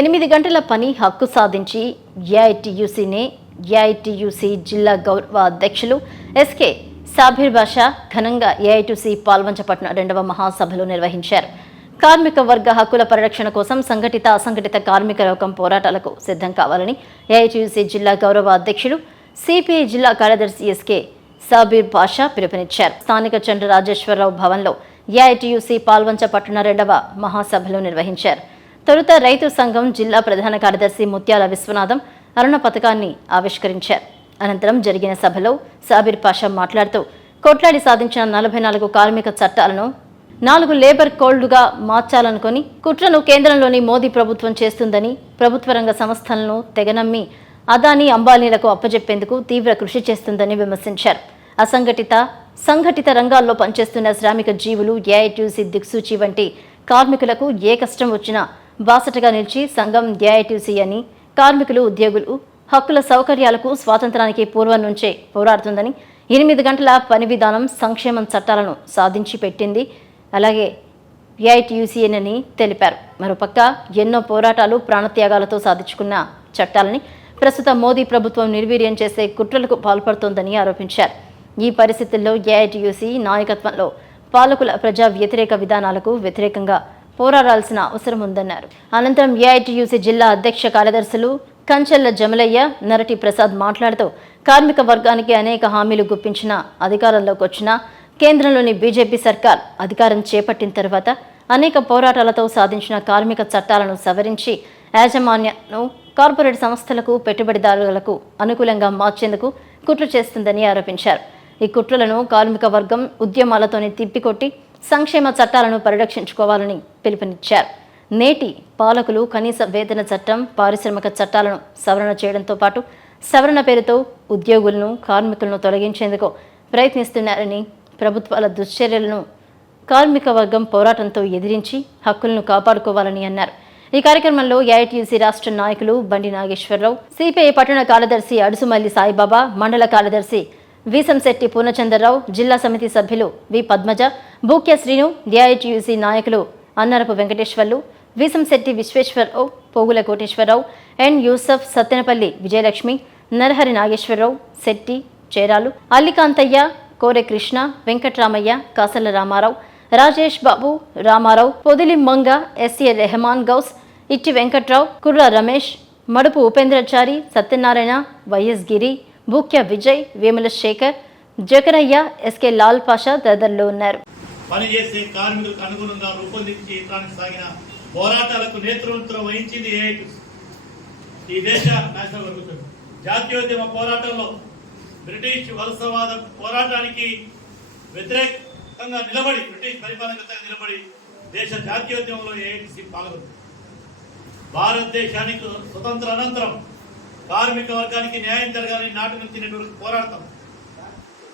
8 గంటల పని హక్కు సాధించి ఏఐటీయూసీ జిల్లా గౌరవ అధ్యక్షులు ఎస్కే సాబీర్ బాషా ఘనంగా ఏఐటీయూసీ పాల్వంచపట్నం 2వ మహాసభలు నిర్వహించారు. కార్మిక వర్గ హక్కుల పరిరక్షణ కోసం సంఘటిత అసంఘటిత కార్మిక లోకం పోరాటాలకు సిద్ధం కావాలని ఏఐటీయూసీ జిల్లా గౌరవ అధ్యక్షులు సిపిఐ జిల్లా కార్యదర్శి ఎస్కే సాబీర్ బాషా పిలుపునిచ్చారు. స్థానిక చంద్ర రాజేశ్వరరావు భవన్లో ఏఐటీయూసీ పాల్వంచపట్నం 2వ మహాసభలు నిర్వహించారు. తొలుత రైతు సంఘం జిల్లా ప్రధాన కార్యదర్శి ముత్యాల విశ్వనాథం అరుణ పథకాన్ని ఆవిష్కరించారు. అనంతరం జరిగిన సభలో సాబీర్ పాషా మాట్లాడుతూ కొట్లాడి సాధించిన 44 కార్మిక చట్టాలను 4 లేబర్ కోడ్లుగా మార్చాలనుకుని కుట్రను కేంద్రంలోని మోదీ ప్రభుత్వం చేస్తుందని, ప్రభుత్వ రంగ సంస్థలను తెగనమ్మి అదానీ అంబానీలకు అప్పజెప్పేందుకు తీవ్ర కృషి చేస్తుందని విమర్శించారు. అసంఘటిత సంఘటిత రంగాల్లో పనిచేస్తున్న శ్రామిక జీవులు ఏఐటీయూసీ దిక్సూచి వంటి కార్మికులకు ఏ కష్టం వచ్చినా బాసటగా నిలిచి సంఘం ఏఐటీయూసీ అని, కార్మికులు ఉద్యోగులు హక్కుల సౌకర్యాలకు స్వాతంత్రానికి పూర్వం నుంచే పోరాడుతుందని, 8 గంటల పని విధానం సంక్షేమం చట్టాలను సాధించి పెట్టింది అలాగే ఏఐటీయూసీనని తెలిపారు. మరోపక్క ఎన్నో పోరాటాలు ప్రాణత్యాగాలతో సాధించుకున్న చట్టాలని ప్రస్తుత మోదీ ప్రభుత్వం నిర్వీర్యం చేసే కుట్రలకు పాల్పడుతోందని ఆరోపించారు. ఈ పరిస్థితుల్లో ఏఐటీయూసీ నాయకత్వంలో పాలకుల ప్రజా వ్యతిరేక విధానాలకు వ్యతిరేకంగా పోరాడాల్సిన అవసరం ఉందన్నారు. అనంతరం ఏఐటీయూసీ జిల్లా అధ్యక్ష కార్యదర్శులు కంచెల్ల జమలయ్య, నరటి ప్రసాద్ మాట్లాడుతూ కార్మిక వర్గానికి అనేక హామీలు గుప్పించిన అధికారంలోకి వచ్చిన కేంద్రంలోని బీజేపీ సర్కార్ అధికారం చేపట్టిన తర్వాత అనేక పోరాటాలతో సాధించిన కార్మిక చట్టాలను సవరించి యాజమాన్యను కార్పొరేట్ సంస్థలకు పెట్టుబడిదారులకు అనుకూలంగా మార్చేందుకు కుట్ర చేస్తుందని ఆరోపించారు. ఈ కుట్రలను కార్మిక వర్గం ఉద్యమాలతోనే తిప్పికొట్టి సంక్షేమ చట్టాలను పరిరక్షించుకోవాలని పిలుపునిచ్చారు. నేటి పాలకులు కనీస వేతన చట్టం, పారిశ్రామిక చట్టాలను సవరణ చేయడంతో పాటు సవరణ పేరుతో ఉద్యోగులను, కార్మికులను తొలగించేందుకు ప్రయత్నిస్తున్నారని, ప్రభుత్వాల దుశ్చర్యలను కార్మిక వర్గం పోరాటంతో ఎదిరించి హక్కులను కాపాడుకోవాలని అన్నారు. ఈ కార్యక్రమంలో ఏఐటీయూసీ రాష్ట్ర నాయకులు బండి నాగేశ్వరరావు, సిపిఐ పట్టణ కార్యదర్శి అడుసుమల్లి సాయిబాబా, మండల కార్యదర్శి వీసంశెట్టి పూర్ణచంద్రరావు, జిల్లా సమితి సభ్యులు వి పద్మజ, బూక్య శ్రీను, ఏఐటీయూసీ నాయకులు అన్నరపు వెంకటేశ్వర్లు, వీసంశెట్టి విశ్వేశ్వరరావు, పోగుల కోటేశ్వరరావు, ఎన్ యూసఫ్, సత్తెనపల్లి విజయలక్ష్మి, నరహరి నాగేశ్వరరావు, శెట్టి, చేరాలు, అల్లికాంతయ్య, కోరె కృష్ణ, వెంకట్రామయ్య, కాసల రామారావు, రాజేష్ బాబు, రామారావు, పొదిలి మంగ, ఎస్ఏ రెహమాన్ గౌస్, ఇట్టి వెంకట్రావు, కుర్ర రమేష్, మడుపు ఉపేంద్రచారి, సత్యనారాయణ, వైఎస్ గిరి, బూక్య విజయ్, వేముల శేఖర్, జకరయ్య, ఎస్కే లాల్ పాషా తదితరులు ఉన్నారు. పనిచేసే కార్మికులకు అనుగుణంగా రూపొందించి సాగిన పోరాటాలకు నేతృత్వం వహించింది ఏఐటీయూసీ. ఈ దేశ జాతీయోద్యమ పోరాటంలో బ్రిటిష్ వలసవాద పోరాటానికి వ్యతిరేకంగా నిలబడి, బ్రిటిష్ పరిపాలనగా నిలబడి దేశ జాతీయోద్యమంలో ఏఐటీయూసీ పాల్గొంది. భారతదేశానికి స్వతంత్ర అనంతరం కార్మిక వర్గానికి న్యాయం జరగాలని నాటి నుంచి పోరాడతాం.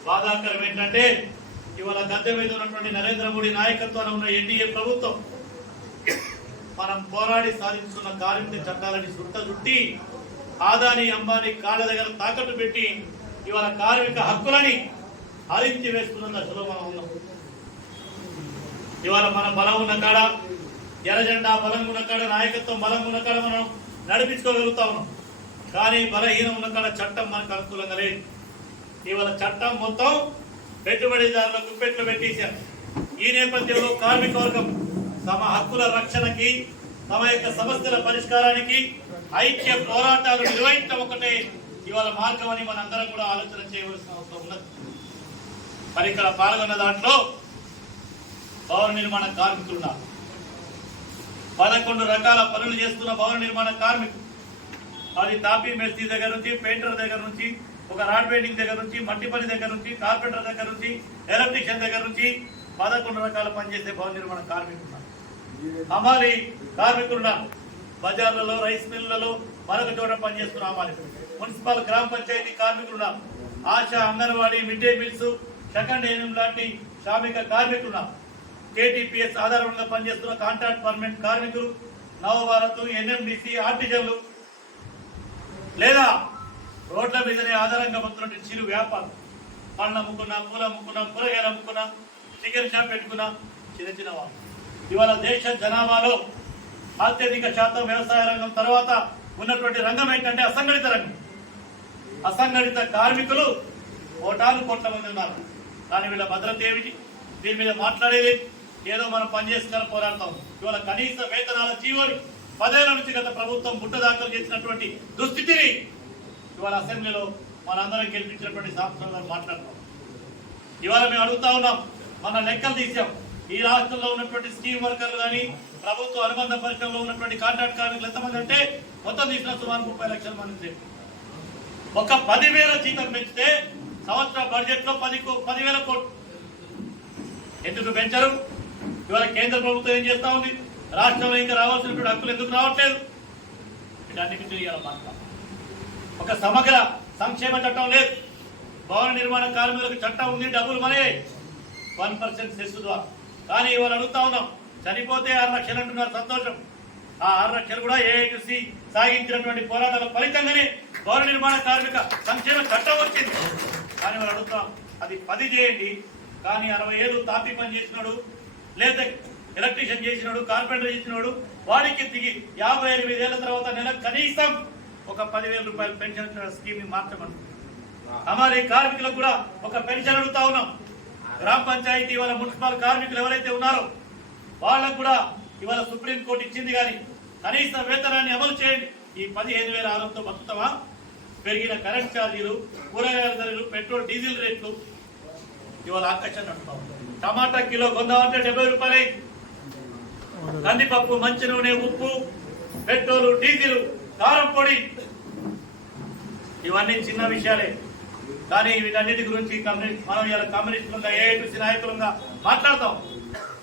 బాధాకరం ఏంటంటే ఇవాళ గద్దె మీద ఉన్నటువంటి నరేంద్ర మోడీ నాయకత్వాన్ని ఉన్న ఎన్డీఏ ప్రభుత్వం మనం పోరాడి సాధించుకున్న కార్మిక చట్టాలని చుట్టి ఆదాని అంబానీ కాళ్ళ దగ్గర తాకట్టు పెట్టి ఇవాళ కార్మిక హక్కులని హరించి వేస్తున్న దశలో మనం ఉన్నాం. ఇవాళ మన బలం ఉన్న కాడ, ఎర్రజెండా బలంగా ఉన్న కాడ, నాయకత్వం బలంగా ఉన్న కాడ మనం నడిపించుకోగలుగుతా ఉన్నాం. కానీ బలహీనం ఉన్న కాడ చట్టం మనకు అనుకూలంగా లేదు. ఇవాళ చట్టం మొత్తం పెట్టుబడిదారులకు పెట్లు పెట్టేశారు. ఈ నేపథ్యంలో కార్మిక వర్గం తమ హక్కుల రక్షణకి, తమ యొక్క సమస్యల పరిష్కారానికి ఐక్య పోరాటాలు నిర్వహించడం ఒకటే ఇవాళ మార్గం అని మనందరం కూడా ఆలోచన చేయవలసిన అవసరం ఉన్నది. మరి ఇక్కడ పాల్గొన్న దాంట్లో భవన నిర్మాణ కార్మికులు ఉన్నారు. 11 రకాల పనులు చేస్తున్న భవన నిర్మాణ కార్మికులు, అది తాపీ మేస్త్రి దగ్గర నుంచి, పెయింటర్ దగ్గర నుంచి, ఒక రాడ్ పెయింటింగ్ దగ్గర నుంచి, మట్టి పని దగ్గర నుంచి, కార్పెంటర్ దగ్గర నుంచి, ఎలక్ట్రీషియన్ దగ్గర నుంచి 11 రకాల పనిచేసే భవన నిర్మాణ కార్మికులు ఉన్నారు. హమాలి కార్మికులు ఉన్నారు. బజార్లలో, రైస్ మిల్లులలో, మరొక చోట పనిచేస్తున్న హమాలి, మున్సిపల్ గ్రామ పంచాయతీ కార్మికులు ఉన్నారు. ASHA, anganwadi, mid day meals, second hand లాంటి శ్రామిక కార్మికులు ఉన్నారు. కేటీపీఎస్ ఆధారంగా పనిచేస్తున్న కాంట్రాక్ట్ పర్మనెంట్ కార్మికులు, నవభారత్, ఎన్ఎండిసి, ఆర్టిజన్లు, లేదా రోడ్ల మీదనే ఆధారంగా పొందుతున్న చిరు వ్యాపారం, పండ్లు అమ్ముకున్నా, పూలు అమ్ముకున్నా, కూరగాయలు అమ్ముకున్నా, చికెన్ షాప్ పెట్టుకున్నా చిన్న చిన్న వాళ్ళు. ఇవాళ దేశ జనాభాలో అత్యధిక శాతం వ్యవసాయ రంగం తర్వాత ఉన్నటువంటి రంగం ఏంటంటే అసంఘటిత రంగం. అసంఘటిత కార్మికులు కోటాను కోట్ల మంది ఉన్నారు. కానీ వీళ్ళ భద్రత ఏమిటి? దీని మీద మాట్లాడేది ఏదో మనం పనిచేసుకొని పోరాడతాం. ఇవాళ కనీస వేతనాల జీవోని 10 ఏళ్ల నుంచి గత ప్రభుత్వం బుట్ట దాఖలు చేసినటువంటి దుస్థితిని ఇవాళ అసెంబ్లీలో మనందరం గెలిపించినటువంటి సంస్థలు మాట్లాడుతాం. ఇవాళ మేము అడుగుతా ఉన్నాం, మన లెక్కలు తీసాం. ఈ రాష్ట్రంలో ఉన్నటువంటి స్కీమ్ వర్కర్లు కానీ ప్రభుత్వ అనుబంధ పరిశ్రమలో ఉన్నటువంటి కాంట్రాక్ట్ కార్మికులు ఎంతమంది అంటే మొత్తం తీసిన సుమారు 30 లక్షల మంది. ఒక 10,000 జీతం పెంచితే సంవత్సర బడ్జెట్ లో 10,000 కోట్లు ఎందుకు పెంచరు? ఇవాళ కేంద్ర ప్రభుత్వం ఏం చేస్తా ఉంది? రాష్ట్రంలో ఇంకా రావాల్సినటువంటి హక్కులు ఎందుకు రావట్లేదు? వీటన్నిటిని ఇవాళ మాట్లాడాలి. ఒక సమగ్ర సంక్షేమ చట్టం లేదు. భవన నిర్మాణ కార్మికులకు చట్టం ఉంది, డబ్బులు మనే 1% సెస్ ద్వారా. కానీ ఇవాళ అడుగుతా ఉన్నాం, చనిపోతే 6 లక్షలు అంటున్నారు, సంతోషం. ఆ 6 లక్షలు కూడా ఏఐటీసీ సాగించినటువంటి పోరాటాల ఫలితంగానే భవన నిర్మాణ కార్మిక సంక్షేమ చట్టం వచ్చింది. కానీ వాళ్ళు అడుగుతాం, అది 10 చేయండి. కానీ 60 ఏళ్ళు తాపీ పని చేసినాడు, లేదా ఎలక్ట్రీషియన్ చేసినాడు, కార్పెంటర్ చేసినాడు, వాడికి దిగి 58 ఏళ్ల తర్వాత నెలకు కనీసం ఒక 10,000 రూపాయలు పెన్షన్ స్కీమ్ ని మార్చమంటారు. అమలు కార్మికులకు కూడా ఒక పెన్షన్ అడుగుతా ఉన్నాం. గ్రామ పంచాయతీ వాళ్ళ మున్సిపల్ కార్మికులు ఎవరైతే ఉన్నారో వాళ్ళకు కూడా ఇవాళ సుప్రీంకోర్టు ఇచ్చింది. కానీ కనీస వేతనాన్ని అమలు చేయండి. ఈ 15,600తో బతుకుతామా? పెరిగిన కరెంట్ ఛార్జీలు, కూరగాయల ధరలు, పెట్రోల్ డీజిల్ రేట్లు ఇవాళ ఆకర్షణ అంటున్నాం. టమాటా కిలో కొందామంటే 70 రూపాయలు. కందిపప్పు, మంచి నూనె, ఉప్పు, పెట్రోలు, డీజిల్, కారం పొడి ఇవన్నీ చిన్న విషయాలే. కానీ వీటన్నిటి గురించి మనం ఇలా కమ్యూనిస్టులుగా ఏఐటీసీ నాయకులుగా మాట్లాడతాం.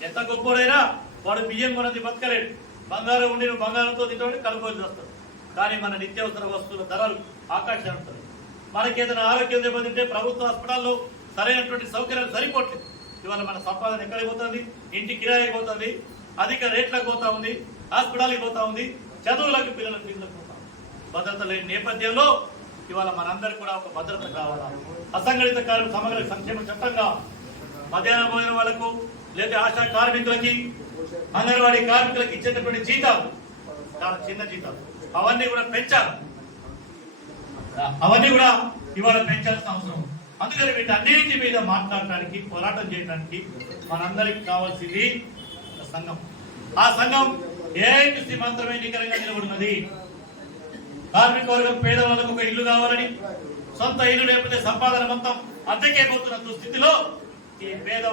ఎంత గొప్పోడైనా వాడు బియ్యం కొనది బతకలేడు. బంగారం ఉండి నువ్వు బంగారంతో తింటే కలుపుకొని వస్తాడు. కానీ మన నిత్యావసర వస్తువుల ధరలు ఆకాశం ఉంటుంది. మనకి ఏదైనా ఆరోగ్యం దెబ్బతింటే ప్రభుత్వ హాస్పిటల్లో సరైనటువంటి సౌకర్యాలు సరిపోవట్లేదు. ఇవాళ మన సంపాదన ఎక్కడికి పోతుంది? ఇంటి కిరాయికి పోతుంది, అధిక రేట్లకు పోతా ఉంది, హాస్పిటల్కి పోతా ఉంది, చదువులకు పిల్లల ఫీజులకు పోతా ఉంది. భద్రత లేని నేపథ్యంలో ఇవాళ మనందరికీ కూడా ఒక భద్రత కావాలా? అసంఘటిత కార్మిక సమగ్ర సంక్షేమ చట్టంగా మధ్యాహ్న భోజనం వాళ్ళకు, లేదా ఆశా కార్మికులకి, అంగన్వాడీ కార్మికులకు ఇచ్చేటటువంటి జీతాలు చాలా చిన్న జీతాలు, అవన్నీ కూడా పెంచాలి. అవన్నీ కూడా ఇవాళ పెంచాల్సిన అవసరం. అందుకని వీటన్నిటి మీద మాట్లాడటానికి, పోరాటం చేయడానికి మనందరికి కావాల్సింది సంఘం. ఆ సంఘం ఏఐటీసీ మాత్రమే నికరంగా నిలబడినది. కార్మిక వర్గం పేదవాళ్ళకు ఒక ఇల్లు కావాలని, సొంత ఇల్లు లేకపోతే సంపాదన మొత్తం అద్దెకే పోతున్న దుస్థితిలో ఈ పేద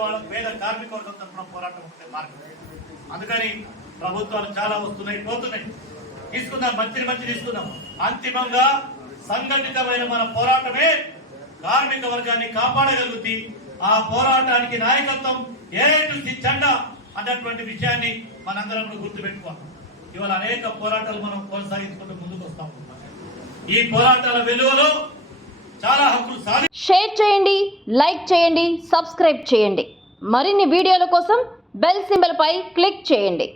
కార్మిక వర్గం తరఫున పోరాటం ఉంటే మార్గం. అందుకని ప్రభుత్వాలు చాలా వస్తున్నాయి, పోతున్నాయి. తీసుకుందాం, మంచి తీసుకుందాం. అంతిమంగా సంఘటితమైన మన పోరాటమే కార్మిక వర్గాన్ని కాపాడగలుగుతుంది. ఆ పోరాటానికి నాయకత్వం ఏఐటీసీ జెండా అన్నటువంటి విషయాన్ని మనందరం గుర్తుపెట్టుకోవాలి. ఇవాళ అనేక పోరాటాలు మనం కొనసాగించుకుంటూ ముందుకు వస్తాం. ఈ పోరాటాల వెలువలో చాలా హక్కులు షేర్ చేయండి, లైక్ చేయండి, సబ్స్క్రైబ్ చేయండి. మరిన్ని వీడియోల కోసం బెల్ సింబల్ పై క్లిక్ చేయండి.